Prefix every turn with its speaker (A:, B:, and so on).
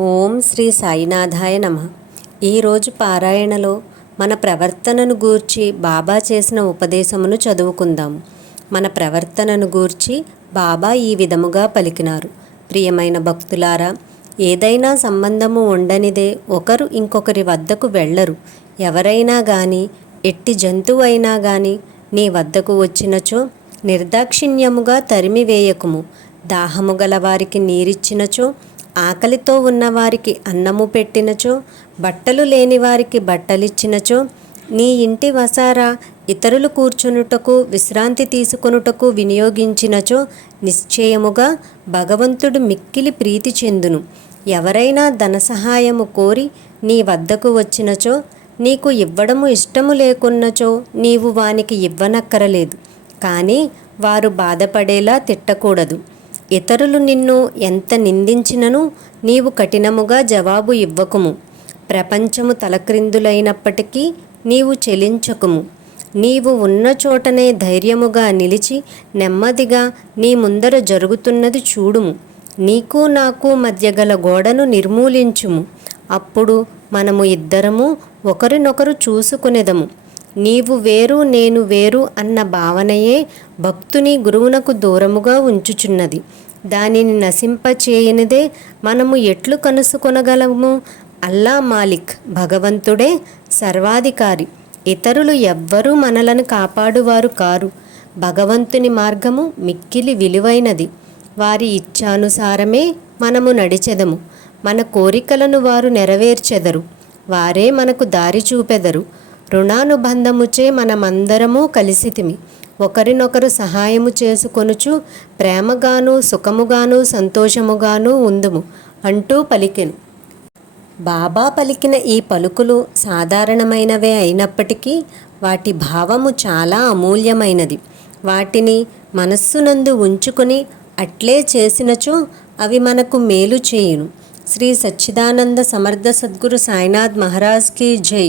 A: ఓం శ్రీ సాయినాథాయ నమ. ఈరోజు పారాయణలో మన ప్రవర్తనను గూర్చి బాబా చేసిన ఉపదేశమును చదువుకుందాం. మన ప్రవర్తనను గూర్చి బాబా ఈ విధముగా పలికినారు. ప్రియమైన భక్తులారా ఏదైనా సంబంధము ఉండనిదే ఒకరు ఇంకొకరి వద్దకు వెళ్ళరు. ఎవరైనా కానీ ఎట్టి జంతువైనా కానీ నీ వద్దకు వచ్చినచో నిర్దాక్షిణ్యముగా తరిమివేయకుము. దాహము గల వారికి నీరిచ్చినచో ఆకలితో ఉన్నవారికి అన్నము పెట్టినచో బట్టలు లేనివారికి బట్టలిచ్చినచో నీ ఇంటి వసారా ఇతరులు కూర్చునుటకు విశ్రాంతి తీసుకొనుటకు వినియోగించినచో నిశ్చయముగా భగవంతుడు మిక్కిలి ప్రీతి చెందును. ఎవరైనా ధన సహాయము కోరి నీ వద్దకు వచ్చినచో నీకు ఇవ్వడము ఇష్టము లేకున్నచో నీవు వానికి ఇవ్వనక్కరలేదు. కానీ వారు బాధపడేలా తిట్టకూడదు. ఇతరులు నిన్ను ఎంత నిందించినను నీవు కఠినముగా జవాబు ఇవ్వకుము. ప్రపంచము తలక్రిందులైనప్పటికీ నీవు చెలించకుము. నీవు ఉన్న చోటనే ధైర్యముగా నిలిచి నెమ్మదిగా నీ ముందర జరుగుతున్నది చూడుము. నీకు నాకు మధ్య గల గోడను నిర్మూలించుము. అప్పుడు మనము ఇద్దరము ఒకరినొకరు చూసుకునేదము. నీవు వేరు నేను వేరు అన్న భావనయే భక్తుని గురువునకు దూరముగా ఉంచుచున్నది. దానిని నశింపచేయనిదే మనము ఎట్లు కనుసుకొనగలము? అల్లా మాలిక్ భగవంతుడే సర్వాధికారి. ఇతరులు ఎవ్వరూ మనలను కాపాడువారు కారు. భగవంతుని మార్గము మిక్కిలి విలువైనది. వారి ఇచ్ఛానుసారమే మనము నడిచెదము. మన కోరికలను వారు నెరవేర్చెదరు. వారే మనకు దారి చూపెదరు. రుణానుబంధముచే మనమందరము కలిసితిమి. ఒకరినొకరు సహాయము చేసుకొనుచు ప్రేమగాను సుఖముగాను సంతోషముగాను ఉందుము అంటూ పలికెను. బాబా పలికిన ఈ పలుకులు సాధారణమైనవే అయినప్పటికీ వాటి భావము చాలా అమూల్యమైనది. వాటిని మనస్సునందు ఉంచుకొని అట్లే చేసినచో అవి మనకు మేలు చేయును. శ్రీ సచ్చిదానంద సమర్థ సద్గురు సాయినాథ్ మహారాజ్కి జై.